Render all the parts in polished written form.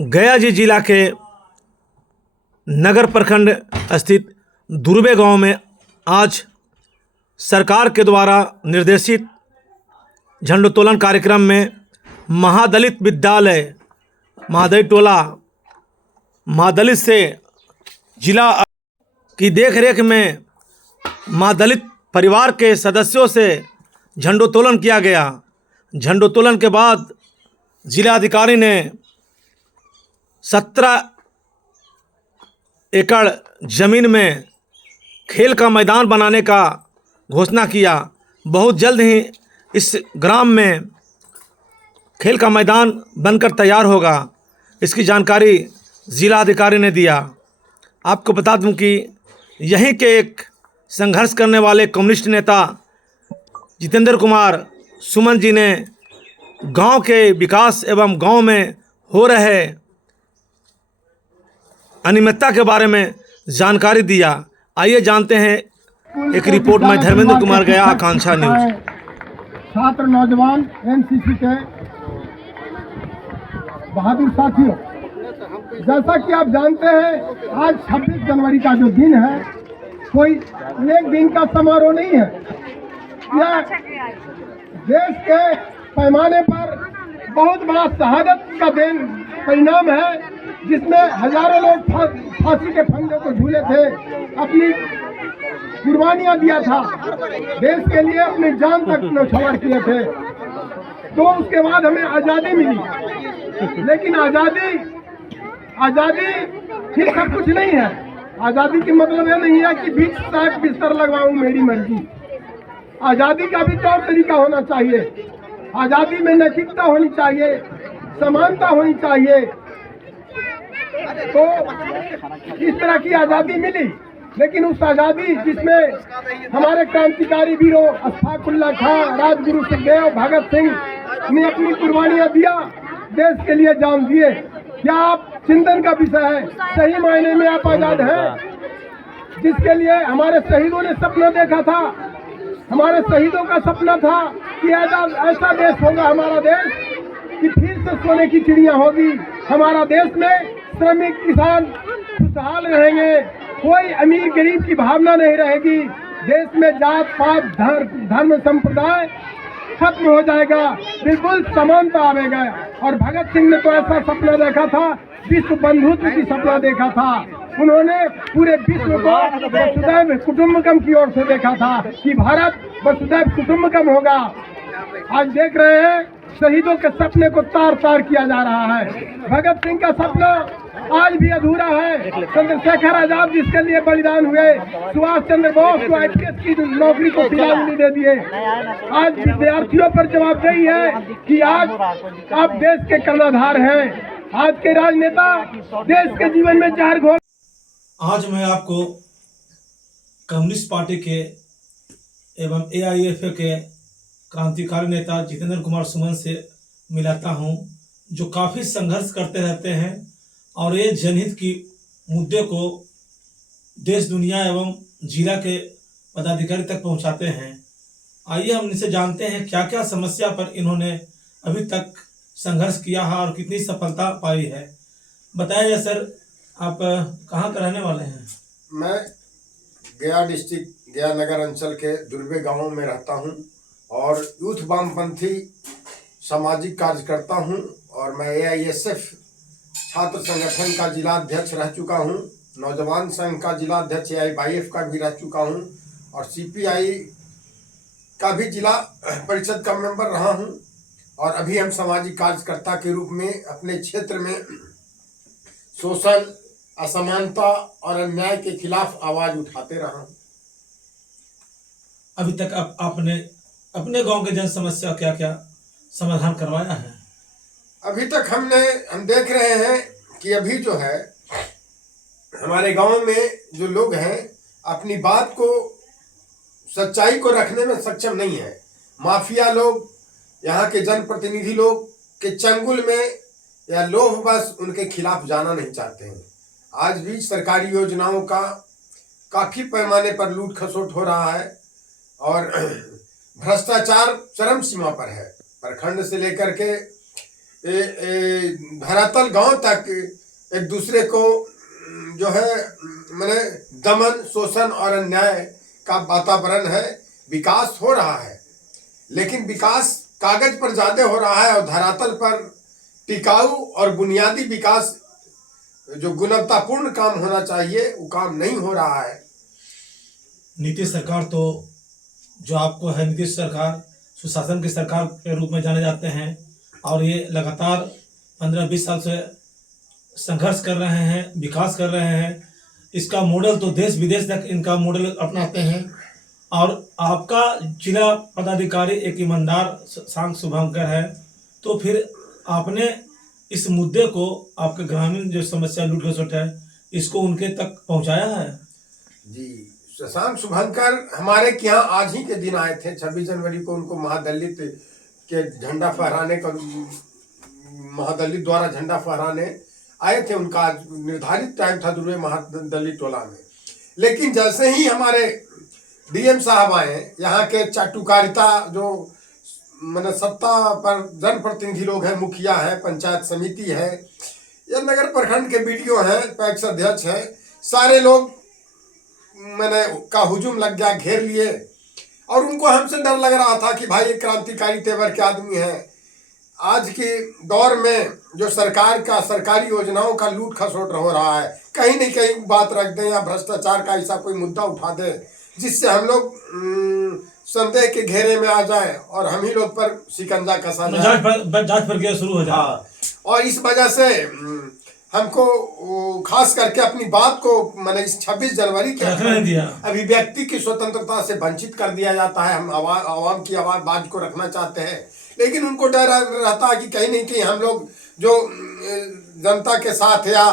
गया जी जिला के नगर प्रखंड स्थित दुर्बे गांव में आज सरकार के द्वारा निर्देशित झंडोत्तोलन कार्यक्रम में महादलित विद्यालय महादलित टोला महादलित से जिला की देखरेख में महादलित परिवार के सदस्यों से झंडोत्तोलन किया गया। झंडोत्तोलन के बाद जिलाधिकारी ने 17 एकड़ ज़मीन में खेल का मैदान बनाने का घोषणा किया। बहुत जल्द ही इस ग्राम में खेल का मैदान बनकर तैयार होगा, इसकी जानकारी जिलाधिकारी ने दिया। आपको बता दूं कि यहीं के एक संघर्ष करने वाले कम्युनिस्ट नेता जितेंद्र कुमार सुमन जी ने गांव के विकास एवं गांव में हो रहे अनियमितता के बारे में जानकारी दिया। आइए जानते हैं एक रिपोर्ट में धर्मेंद्र कुमार गया, आकांक्षा न्यूज। छात्र नौजवान एनसीसी के बहादुर साथियों, जैसा कि आप जानते हैं आज 26 जनवरी का जो दिन है कोई एक दिन का समारोह नहीं है। यह देश के पैमाने पर बहुत बड़ा शहादत का दिन परिणाम है, जिसमें हजारों लोग फांसी के फंदे को झूले थे, अपनी कुर्बानियां दिया था, देश के लिए अपनी जान तक न्यौछावर किए थे। तो उसके बाद हमें आज़ादी मिली, लेकिन आज़ादी फिर सब कुछ नहीं है। आज़ादी की मतलब यह नहीं है कि बीच साहब बिस्तर लगवाऊं मेरी मर्जी। आज़ादी का भी तौर तरीका होना चाहिए, आज़ादी में नैतिकता होनी चाहिए, समानता होनी चाहिए। तो इस तरह की आज़ादी मिली, लेकिन उस आज़ादी जिसमें हमारे क्रांतिकारी वीरों अशफाक उल्लाह खां, राजगुरु सुखदेव, भगत सिंह ने अपनी कुर्बानियां दिया, देश के लिए जान दिए। क्या आप चिंतन का विषय है, सही मायने में आप आज़ाद हैं? जिसके लिए हमारे शहीदों ने सपना देखा था, हमारे शहीदों का सपना था कि ऐसा देश होगा हमारा देश कि फिर से सोने की चिड़िया होगी हमारा देश में, श्रमिक किसान खुशहाल रहेंगे, कोई अमीर गरीब की भावना नहीं रहेगी, देश में जात पात धर्म संप्रदाय खत्म हो जाएगा, बिल्कुल समानता आवेगा। और भगत सिंह ने तो ऐसा सपना देखा था, विश्व बंधुत्व की सपना देखा था। उन्होंने पूरे विश्व को वसुधैव कुटुंबकम की ओर से देखा था कि भारत वसुधैव कुटुंबकम होगा। आज देख रहे हैं शहीदों के सपने को तार तार किया जा रहा है। भगत सिंह का सपना आज भी अधूरा है। चंद्रशेखर आजाद जिसके लिए बलिदान हुए, सुभाष चंद्र बोस को आईपीएस की नौकरी को तिलांजलि दे दिए। आज विद्यार्थियों पर जवाबदेही है कि आज आप देश के कर्णधार हैं। आज के राजनेता देश के जीवन में जहर घोल। आज मैं आपको कम्युनिस्ट पार्टी के एवं एआईएफए के क्रांतिकारी नेता जितेंद्र कुमार सुमन से मिलाता हूं, जो काफ़ी संघर्ष करते रहते हैं और ये जनहित की मुद्दे को देश दुनिया एवं जिला के पदाधिकारी तक पहुंचाते हैं। आइए हम इनसे जानते हैं क्या क्या समस्या पर इन्होंने अभी तक संघर्ष किया है और कितनी सफलता पाई है। बताइए सर, आप कहाँ का रहने वाले हैं? मैं गया डिस्ट्रिक्ट गया नगर अंचल के दुर्बे गांव में रहता हूं और यूथ वामपंथी सामाजिक कार्यकर्ता हूं और मैं एआईएसएफ छात्र संगठन का जिला अध्यक्ष रह चुका हूं, नौजवान संघ का जिला अध्यक्ष एआईवाईएफ का भी रह चुका हूं और सीपीआई का भी जिला परिषद का मेंबर रहा हूं। और अभी हम सामाजिक कार्यकर्ता के रूप में अपने क्षेत्र में शोषण, असमानता और अन्याय के खिलाफ आवाज उठाते रहा हूं। अभी तक आपने अपने गांव के जन समस्या क्या क्या समाधान करवाया है? अभी तक हम देख रहे हैं कि अभी जो है हमारे गांव में जो लोग हैं अपनी बात को, सच्चाई को रखने में सक्षम नहीं है। माफिया लोग, यहाँ के जनप्रतिनिधि लोग के चंगुल में या लोभवश उनके खिलाफ जाना नहीं चाहते हैं। आज भी सरकारी योजनाओं का काफी पैमाने पर लूट खसोट हो रहा है और भ्रष्टाचार चरम सीमा पर है। प्रखंड से लेकर के धरातल गांव तक एक दूसरे को जो है मैंने दमन, शोषण और अन्याय का वातावरण है। विकास हो रहा है, लेकिन विकास कागज पर ज्यादा हो रहा है और धरातल पर टिकाऊ और बुनियादी विकास जो गुणवत्तापूर्ण काम होना चाहिए वो काम नहीं हो रहा है। नीतीश सरकार तो जो आपको है, नीतीश सरकार सुशासन की सरकार के रूप में जाने जाते हैं और ये लगातार 15-20 साल से संघर्ष कर रहे हैं, विकास कर रहे हैं। इसका मॉडल तो देश विदेश तक इनका मॉडल अपनाते हैं। और आपका जिला पदाधिकारी एक ईमानदार सांग शुभंकर है, तो फिर आपने इस मुद्दे को, आपके ग्रामीण जो समस्या लूट खसोट है, इसको उनके तक पहुंचाया है? जी, शशांक शुभंकर हमारे यहाँ आज ही के दिन आए थे। 26 जनवरी को उनको महादलित के झंडा फहराने का, महादलित द्वारा झंडा फहराने आए थे। उनका निर्धारित टाइम था दुर्वे महादलित टोला में। लेकिन जैसे ही हमारे डीएम साहब आए, यहाँ के चाटुकारिता जो मैंने सत्ता पर जनप्रतिनिधि लोग हैं, मुखिया है, पंचायत समिति है या नगर प्रखंड के बीडीओ हैं, पैक्स अध्यक्ष है, सारे लोग मैंने का हुजूम लग गया, घेर लिए। और उनको हमसे डर लग रहा था कि भाई ये क्रांतिकारी तेवर के आदमी हैं। आज के दौर में जो सरकार का सरकारी योजनाओं का लूट खसोट हो रहा है, कहीं न कहीं बात रख दें या भ्रष्टाचार का ऐसा कोई मुद्दा उठा दे जिससे हम लोग संदेह के घेरे में आ जाए और हम ही लोग पर शिकंजा कसा जाए, जांच प्रक्रिया शुरू हो जाए। और इस वजह से हमको खास करके अपनी बात को मैंने इस 26 जनवरी के अभिव्यक्ति की स्वतंत्रता से वंचित कर दिया जाता है। हम आवाम की आवाज को रखना चाहते हैं, लेकिन उनको डर रहता है कि कहीं नहीं कहीं हम लोग जो जनता के साथ या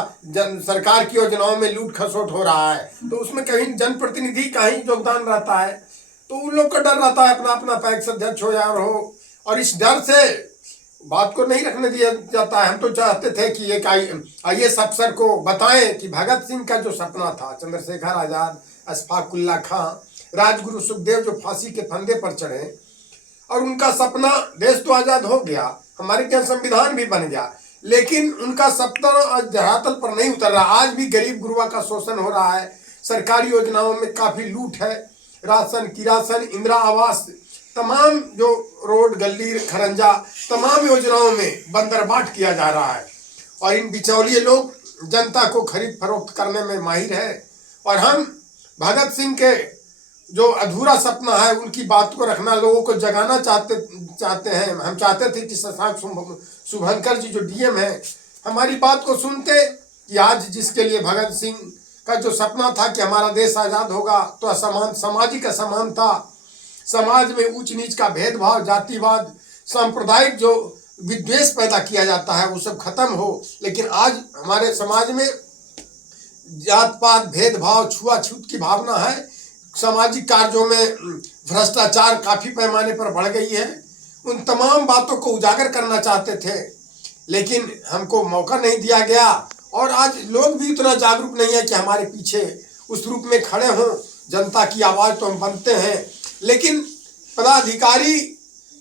सरकार की योजनाओं में लूट खसोट हो रहा है, तो उसमें कहीं जनप्रतिनिधि का ही योगदान रहता है। तो उन लोग का डर रहता है, अपना अपना पैक्स अध्यक्ष हो या हो, और इस डर से बात को नहीं रखने दिया जाता है। हम तो चाहते थे कि एक IAS अफसर को बताएं कि भगत सिंह का जो सपना था, चंद्रशेखर आजाद, अशफाक उल्लाह खां, राजगुरु सुखदेव जो फांसी के फंदे पर चढ़े, और उनका सपना, देश तो आजाद हो गया, हमारे यहाँ संविधान भी बन गया, लेकिन उनका सपना आज धरातल पर नहीं उतर रहा। आज भी गरीब गुरुआ का शोषण हो रहा है, सरकारी योजनाओं में काफी लूट है, राशन, किरासन, इंदिरा आवास, तमाम जो रोड, गली, खरंजा, तमाम योजनाओं में बंदरबाट किया जा रहा है। और इन बिचौलिए लोग जनता को खरीद फरोख्त करने में माहिर है। और हम भगत सिंह के जो अधूरा सपना है उनकी बात को रखना, लोगों को जगाना चाहते हैं। हम चाहते थे कि शशांक शुभंकर जी जो डीएम है हमारी बात को सुनते कि आज जिसके लिए भगत सिंह का जो सपना था कि हमारा देश आजाद होगा, तो असमान, सामाजिक असमानता, समाज में ऊंच नीच का भेदभाव, जातिवाद, सांप्रदायिक जो विद्वेष पैदा किया जाता है वो सब खत्म हो। लेकिन आज हमारे समाज में जात पात, भेदभाव, छुआछूत की भावना है, सामाजिक कार्यों में भ्रष्टाचार काफी पैमाने पर बढ़ गई है। उन तमाम बातों को उजागर करना चाहते थे, लेकिन हमको मौका नहीं दिया गया। और आज लोग भी उतना जागरूक नहीं है कि हमारे पीछे उस रूप में खड़े हों। जनता की आवाज तो हम बनते हैं, लेकिन पदाधिकारी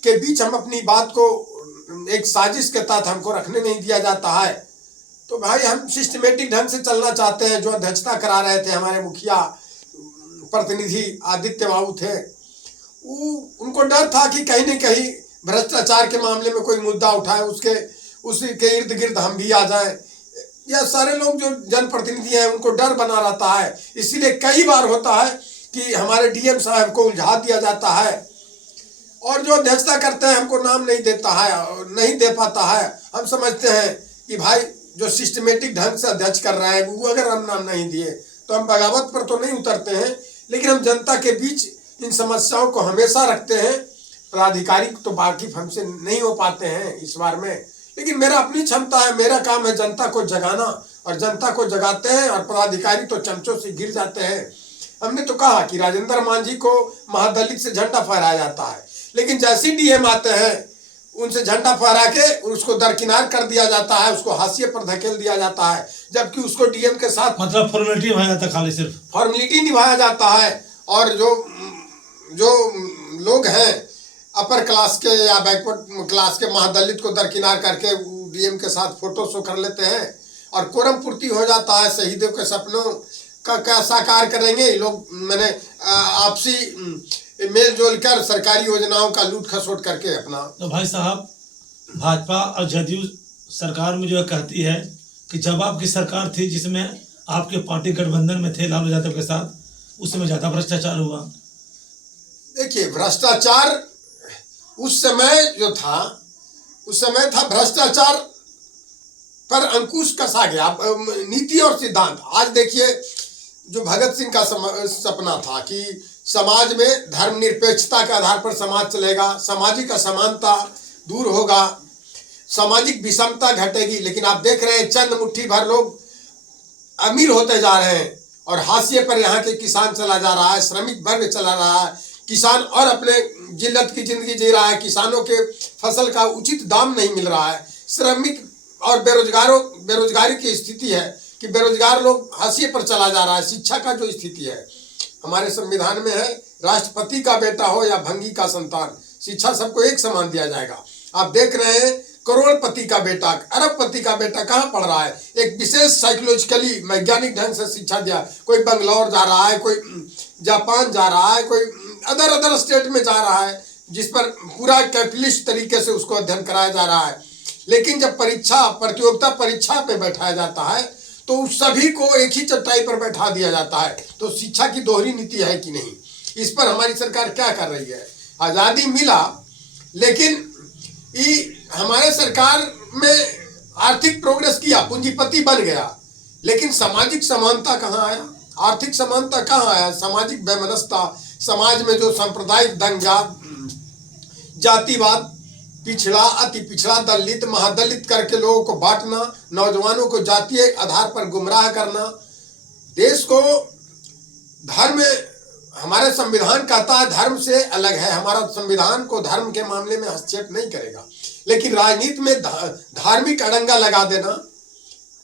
के बीच हम अपनी बात को एक साजिश के तहत हमको रखने नहीं दिया जाता है। तो भाई हम सिस्टमेटिक ढंग से चलना चाहते हैं। जो अध्यक्षता करा रहे थे हमारे मुखिया प्रतिनिधि आदित्य बाबू थे, उनको डर था कि कहीं न कहीं भ्रष्टाचार के मामले में कोई मुद्दा उठाए, उसी के इर्द गिर्द हम भी आ जाए। या सारे लोग जो जनप्रतिनिधि हैं उनको डर बना रहता है। इसीलिए कई बार होता है कि हमारे डीएम साहब को उलझा दिया जाता है, और जो अध्यक्षता करते हैं हमको नाम नहीं देता है, नहीं दे पाता है। हम समझते हैं कि भाई जो सिस्टमेटिक ढंग से अध्यक्ष कर रहा है वो अगर हम नाम नहीं दिए तो हम बगावत पर तो नहीं उतरते हैं, लेकिन हम जनता के बीच इन समस्याओं को हमेशा रखते हैं। पदाधिकारी तो वाकिफ हमसे नहीं हो पाते हैं इस बार में, लेकिन मेरा अपनी क्षमता है, मेरा काम है जनता को जगाना, और जनता को जगाते हैं। और पदाधिकारी तो चमचों से गिर जाते हैं। हमने तो कहा कि राजेंद्र मांझी को महादलित से झंडा फहराया जाता है, लेकिन जैसे डीएम आते हैं उनसे झंडा फहरा के उसको दरकिनार कर दिया जाता है, उसको हाशिए पर धकेल दिया जाता है, जबकि उसको डीएम के साथ मतलब फॉर्मेलिटी निभाया जाता है, खाली सिर्फ फॉर्मेलिटी निभाया जाता है। और जो लोग हैं अपर क्लास के या बैकवर्ड क्लास के महादलित को दरकिनार करके डीएम के साथ फोटो शो कर लेते हैं और कोरम पूर्ति हो जाता है। शहीदों के सपनों का साकार करेंगे ये लोग। मैंने आपसी मेल जोल कर सरकारी योजनाओं का लूट खसोट करके अपना। तो भाई साहब, भाजपा और जदयू सरकार में जो है कहती है कि जब आपकी सरकार थी जिसमें आपके पार्टी गठबंधन में थे लालू यादव के साथ, उसमें ज्यादा भ्रष्टाचार हुआ। देखिए, भ्रष्टाचार उस समय जो था, उस समय था भ्रष्टाचार पर अंकुश कसा गया, नीति और सिद्धांत। आज देखिए, जो भगत सिंह का सपना था कि समाज में धर्मनिरपेक्षता के आधार पर समाज चलेगा, सामाजिक असमानता दूर होगा, सामाजिक विषमता घटेगी, लेकिन आप देख रहे हैं चंद मुट्ठी भर लोग अमीर होते जा रहे हैं और हाशिए पर यहाँ के किसान चला जा रहा है, श्रमिक वर्ग चला रहा है। किसान और अपने जिल्लत की जिंदगी जी रहा है, किसानों के फसल का उचित दाम नहीं मिल रहा है। श्रमिक और बेरोजगारी की स्थिति है कि बेरोजगार लोग हाशिए पर चला जा रहा है। शिक्षा का जो स्थिति है, हमारे संविधान में है राष्ट्रपति का बेटा हो या भंगी का संतान, शिक्षा सबको एक समान दिया जाएगा। आप देख रहे हैं करोड़पति का बेटा, अरबपति का बेटा कहाँ पढ़ रहा है? एक विशेष साइकोलॉजिकली वैज्ञानिक ढंग से शिक्षा दिया। कोई बंगलौर जा रहा है, कोई जापान जा रहा है, कोई अदर स्टेट में जा रहा है, जिस पर पूरा कैपिटलिस्ट तरीके से उसको अध्ययन कराया जा रहा है। लेकिन जब प्रतियोगिता परीक्षा पे बैठाया जाता है तो सभी को एक ही चटाई पर बैठा दिया जाता है। तो शिक्षा की दोहरी नीति है कि नहीं, इस पर हमारी सरकार क्या कर रही है? आज़ादी मिला, लेकिन हमारे सरकार में आर्थिक प्रोग्रेस किया, पूंजीपति बन गया, लेकिन सामाजिक समानता कहाँ आया? आर्थिक समानता कहाँ आया? सामाजिक वैमनस्यता, समाज में जो सांप्रदायिक दंगा, जातिवाद, पिछड़ा, अति पिछड़ा, दलित, महादलित करके लोगों को बांटना, नौजवानों को जातीय आधार पर गुमराह करना, देश को धर्म, हमारे संविधान कहता है धर्म से अलग है, हमारा संविधान को धर्म के मामले में हस्तक्षेप नहीं करेगा, लेकिन राजनीति में धार्मिक अड़ंगा लगा देना,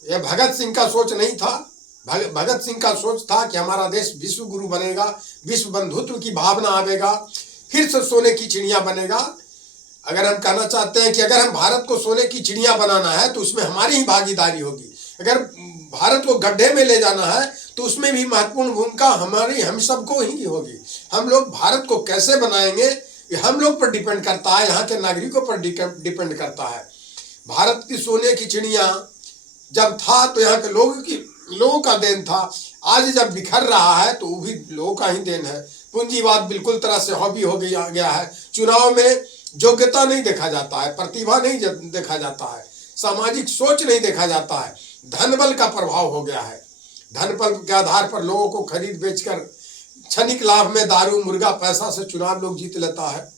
यह भगत सिंह का सोच नहीं था। भगत सिंह का सोच था कि हमारा देश विश्व गुरु बनेगा, विश्व बंधुत्व की भावना आवेगा, फिर से सोने की चिड़िया बनेगा। अगर हम कहना चाहते हैं कि अगर हम भारत को सोने की चिड़िया बनाना है तो उसमें हमारी ही भागीदारी होगी। अगर भारत को गड्ढे में ले जाना है तो उसमें भी महत्वपूर्ण भूमिका हम सबको ही होगी। हम लोग भारत को कैसे बनाएंगे ये हम लोग पर डिपेंड करता है, यहाँ के नागरिकों पर डिपेंड करता है। भारत की सोने की चिड़िया जब था तो यहाँ के लोगों का देन था। आज जब बिखर रहा है तो वो भी लोगों का ही देन है। पूंजीवाद बिल्कुल तरह से हॉबी हो गया है। चुनाव में योग्यता नहीं देखा जाता है, प्रतिभा नहीं देखा जाता है, सामाजिक सोच नहीं देखा जाता है। धनबल का प्रभाव हो गया है। धनबल के आधार पर लोगों को खरीद बेचकर क्षणिक लाभ में दारू, मुर्गा, पैसा से चुनाव लोग जीत लेता है।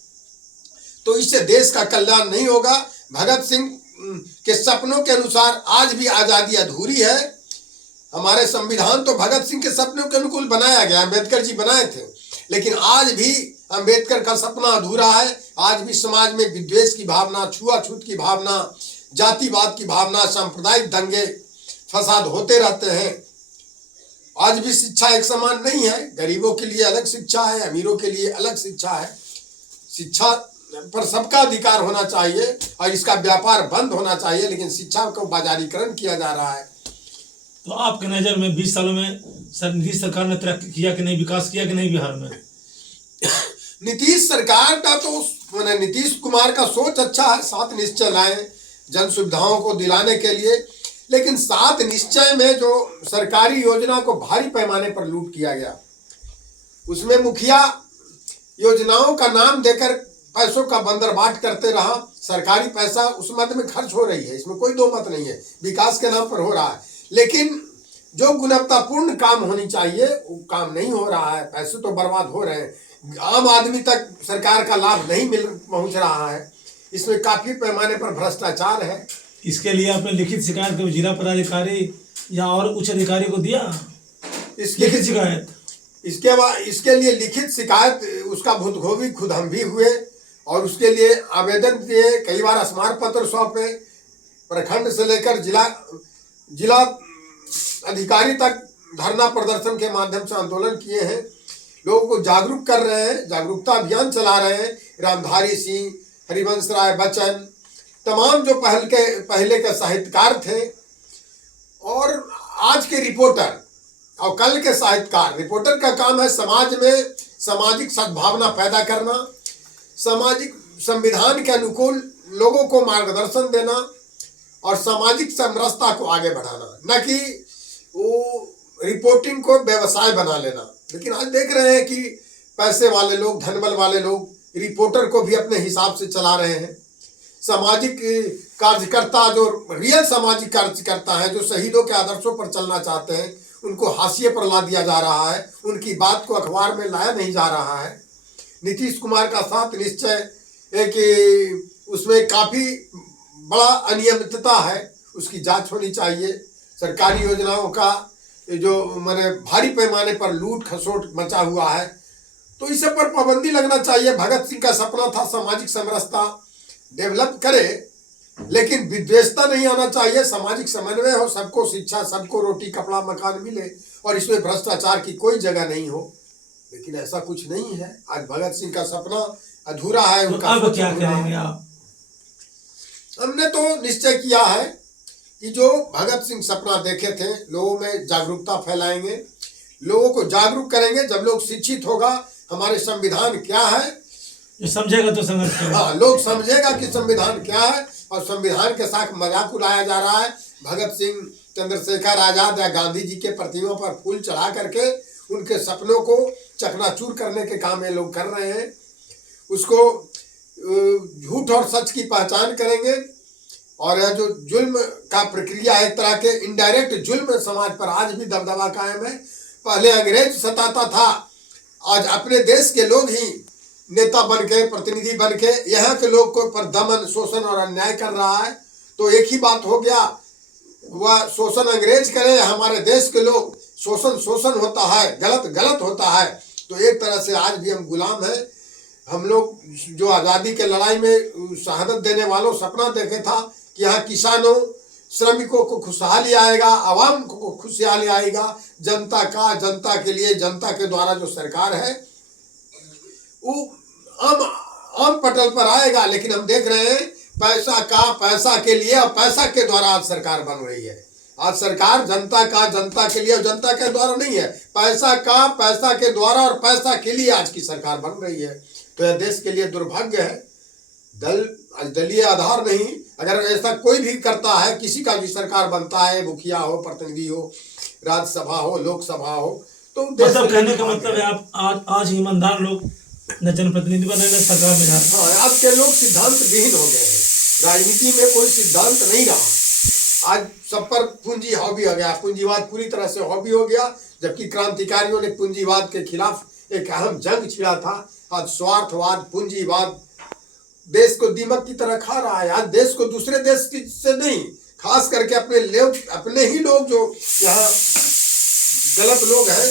तो इससे देश का कल्याण नहीं होगा। भगत सिंह के सपनों के अनुसार आज भी आजादी अधूरी है। हमारे संविधान तो भगत सिंह के सपनों के अनुकूल बनाया गया, अम्बेडकर जी बनाए थे, लेकिन आज भी अम्बेडकर का सपना अधूरा है। आज भी समाज में विद्वेष की भावना, छुआछूत की भावना, जातिवाद की भावना, सांप्रदायिक दंगे फसाद होते रहते हैं। आज भी शिक्षा एक समान नहीं है। गरीबों के लिए अलग शिक्षा है, अमीरों के लिए अलग शिक्षा है। शिक्षा पर सबका अधिकार होना चाहिए और इसका व्यापार बंद होना चाहिए, लेकिन शिक्षा को बाजारीकरण किया जा रहा है। तो आपके नज़र में 20 सालों में नीतीश सरकार ने तरक्की किया कि नहीं, विकास किया कि नहीं बिहार में? नीतीश सरकार का तो मैंने नीतीश कुमार का सोच अच्छा है, 7 निश्चय लाए जन सुविधाओं को दिलाने के लिए, लेकिन 7 निश्चय में जो सरकारी योजना को भारी पैमाने पर लूट किया गया, उसमें मुखिया योजनाओं का नाम देकर पैसों का बंदरबाट करते रहा। सरकारी पैसा उस मद में खर्च हो रही है, इसमें कोई दो मत नहीं है, विकास के नाम पर हो रहा है, लेकिन जो गुणवत्तापूर्ण काम होनी चाहिए वो काम नहीं हो रहा है। पैसे तो बर्बाद हो रहे हैं, आम आदमी तक सरकार का लाभ नहीं पहुंच रहा है। इसमें काफी पैमाने पर भ्रष्टाचार है। इसके लिए आपने लिखित शिकायत को जिला पदाधिकारी या और उच्च अधिकारी को दिया? लिखित शिकायत इसके लिए लिखित शिकायत उसका भूतभोगी खुद हम भी हुए और उसके लिए आवेदन दिए, कई बार स्मारक पत्र सौंपे, प्रखंड से लेकर जिला अधिकारी तक धरना प्रदर्शन के माध्यम से आंदोलन किए हैं। लोगों को जागरूक कर रहे हैं, जागरूकता अभियान चला रहे हैं। रामधारी सिंह, हरिवंश राय बच्चन, तमाम जो पहले के साहित्यकार थे और आज के रिपोर्टर और कल के साहित्यकार। रिपोर्टर का काम है समाज में सामाजिक सद्भावना पैदा करना, सामाजिक संविधान के अनुकूल लोगों को मार्गदर्शन देना और सामाजिक समरसता को आगे बढ़ाना, न कि वो रिपोर्टिंग को व्यवसाय बना लेना। लेकिन आज देख रहे हैं कि पैसे वाले लोग, धनबल वाले लोग रिपोर्टर को भी अपने हिसाब से चला रहे हैं। सामाजिक कार्यकर्ता, जो रियल सामाजिक कार्यकर्ता हैं, जो शहीदों के आदर्शों पर चलना चाहते हैं, उनको हाशिए पर ला दिया जा रहा है, उनकी बात को अखबार में लाया नहीं जा रहा है। नीतीश कुमार का साथ निश्चय है कि उसमें काफ़ी बड़ा अनियमितता है, उसकी जांच होनी चाहिए। सरकारी योजनाओं का जो माने भारी पैमाने पर लूट खसोट मचा हुआ है, तो इस सब पर पाबंदी लगना चाहिए। भगत सिंह का सपना था सामाजिक समरसता डेवलप करे, लेकिन विद्वेषता नहीं आना चाहिए, सामाजिक समन्वय हो, सबको शिक्षा, सबको रोटी कपड़ा मकान मिले और इसमें भ्रष्टाचार की कोई जगह नहीं हो। लेकिन ऐसा कुछ नहीं है। आज भगत सिंह का सपना अधूरा है, तो उनका अब क्या करेंगे आप? हमने तो निश्चय किया है कि जो भगत सिंह सपना देखे थे, लोगों में जागरूकता फैलाएंगे, लोगों को जागरूक करेंगे। जब लोग शिक्षित होगा हमारे संविधान क्या है, जो समझेगा तो संघर्ष करेगा। हाँ, लोग समझेगा कि संविधान क्या है। और संविधान के साथ मजाक उड़ाया जा रहा है। भगत सिंह, चंद्रशेखर आजाद या गांधी जी के प्रतिमा पर फूल चढ़ा करके उनके सपनों को चकनाचूर करने के काम ये लोग कर रहे हैं। उसको झूठ और सच की पहचान करेंगे। और यह जो जुल्म का प्रक्रिया है, एक तरह के इनडायरेक्ट जुल्म समाज पर आज भी दबदबा कायम है। पहले अंग्रेज सताता था, आज अपने देश के लोग ही नेता बन के, प्रतिनिधि बन के यहाँ के लोग को पर दमन, शोषण और अन्याय कर रहा है। तो एक ही बात हो गया, वह शोषण अंग्रेज करे, हमारे देश के लोग शोषण होता है, गलत होता है। तो एक तरह से आज भी हम गुलाम हैं। हम लोग जो आज़ादी के लड़ाई में शहादत देने वालों सपना देखे था कि यहाँ किसानों, श्रमिकों को खुशहाली आएगा, आवाम को खुशहाली आएगा, जनता के लिए, जनता के द्वारा जो सरकार है वो आम पटल पर आएगा। लेकिन हम देख रहे हैं पैसा के लिए और पैसा के द्वारा आज सरकार बन रही है। आज सरकार जनता के लिए और जनता के द्वारा नहीं है, पैसा के द्वारा और पैसा के लिए आज की सरकार बन रही है। तो यह देश के लिए दुर्भाग्य है। दलीय आधार नहीं, अगर ऐसा कोई भी करता है, किसी का भी सरकार बनता है, मुखिया हो, प्रतिनिधि हो, राज्यसभा हो, लोकसभा हो, तो मतलब कहने का मतलब है आप आज ईमानदार लोग न जनप्रतिनिधि बने न सरकार में जाते। हाँ, आज के लोग सिद्धांत विहीन हो गए हैं। राजनीति में कोई सिद्धांत नहीं रहा। आज सब पर पूंजी हॉबी हो गया, पूंजीवाद पूरी तरह से हॉबी हो गया। जबकि क्रांतिकारियों ने पूंजीवाद के खिलाफ एक अहम जंग छिड़ा था। आज स्वार्थवाद, पूंजीवाद देश को दीमक की तरह खा रहा है। आज देश को दूसरे देश से नहीं, खास करके अपने ही लोग जो यहाँ गलत लोग हैं,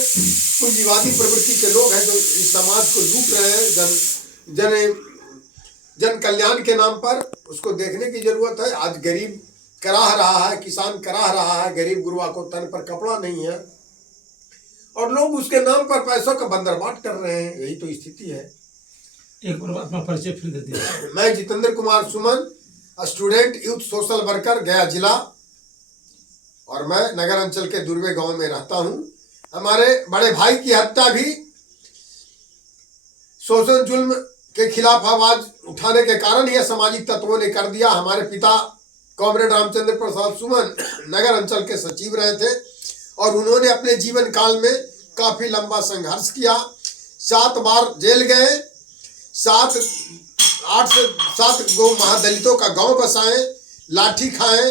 पूंजीवादी प्रवृत्ति के लोग हैं, जो इस समाज को लूट रहे हैं जन कल्याण के नाम पर, उसको देखने की जरूरत है। आज गरीब कराह रहा है, किसान कराह रहा है, गरीब गुरुआ को तन पर कपड़ा नहीं है और लोग उसके नाम पर पैसों का बंदरबाट कर रहे हैं। यही तो स्थिति है। एक बार अपना परिचय फिर दे दिया। मैं Jitendra Kumar Suman, student youth social worker, गया जिला, और मैं नगर अंचल के दुर्वे गांव में रहता हूं। हमारे बड़े भाई की हत्या भी शोषण जुल्म के खिलाफ आवाज उठाने के कारण यह सामाजिक तत्वों ने कर दिया। हमारे पिता कॉमरेड रामचंद्र प्रसाद सुमन नगर अंचल के सचिव रहे थे और उन्होंने अपने जीवन काल में काफी लंबा संघर्ष किया। 7 बार जेल गए, 8 से 7 गो महादलितों का गांव बसाए, लाठी खाए,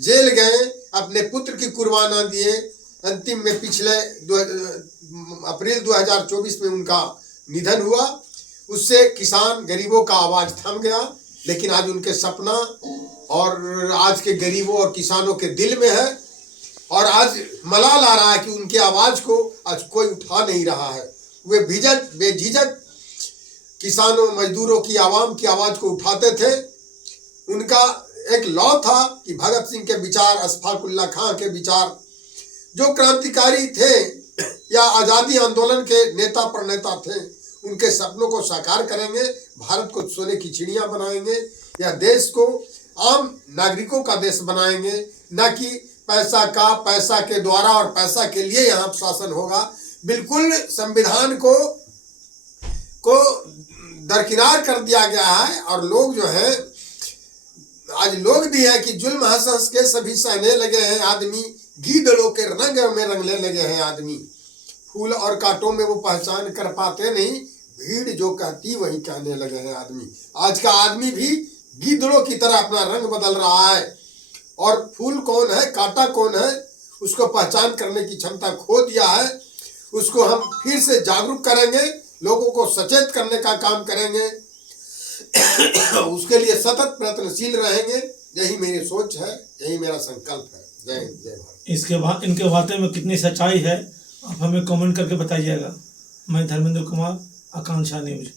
जेल गए, अपने पुत्र की कुर्बाना दिए। अंतिम में पिछले अप्रैल 2024 में उनका निधन हुआ। उससे किसान गरीबों का आवाज थम गया। लेकिन आज उनके सपना और आज के गरीबों और किसानों के दिल में है और आज मलाल आ रहा है कि उनके आवाज को आज कोई उठा नहीं रहा है। वे बेझिझक किसानों, मजदूरों की, आवाम की आवाज को उठाते थे। उनका एक लॉ था कि भगत सिंह के विचार, अशफाक उल्लाह खां के विचार, जो क्रांतिकारी थे या आज़ादी आंदोलन के नेता प्रणेता थे, उनके सपनों को साकार करेंगे, भारत को सोने की चिड़िया बनाएंगे, या देश को आम नागरिकों का देश बनाएंगे, न कि पैसा के द्वारा और पैसा के लिए यहाँ शासन होगा। बिल्कुल संविधान को दरकिनार कर दिया गया है। और लोग जो है, आज लोग भी है कि जुल्म हंस के सभी सहने लगे हैं आदमी, गीदड़ों के रंग में रंगने लगे हैं आदमी। फूल और कांटों में वो पहचान कर पाते नहीं, भीड़ जो कहती वही कहने लगे हैं आदमी। आज का आदमी भी गीदड़ों की तरह अपना रंग बदल रहा है, और फूल कौन है, कांटा कौन है, उसको पहचान करने की क्षमता खो दिया है। उसको हम फिर से जागरूक करेंगे, लोगों को सचेत करने का काम करेंगे, उसके लिए सतत प्रयत्नशील रहेंगे। यही मेरी सोच है, यही मेरा संकल्प है। जय हिंद, जय भारत। इनके बातें में कितनी सच्चाई है, आप हमें कमेंट करके बताइएगा। मैं धर्मेंद्र कुमार, आकांक्षा न्यूज।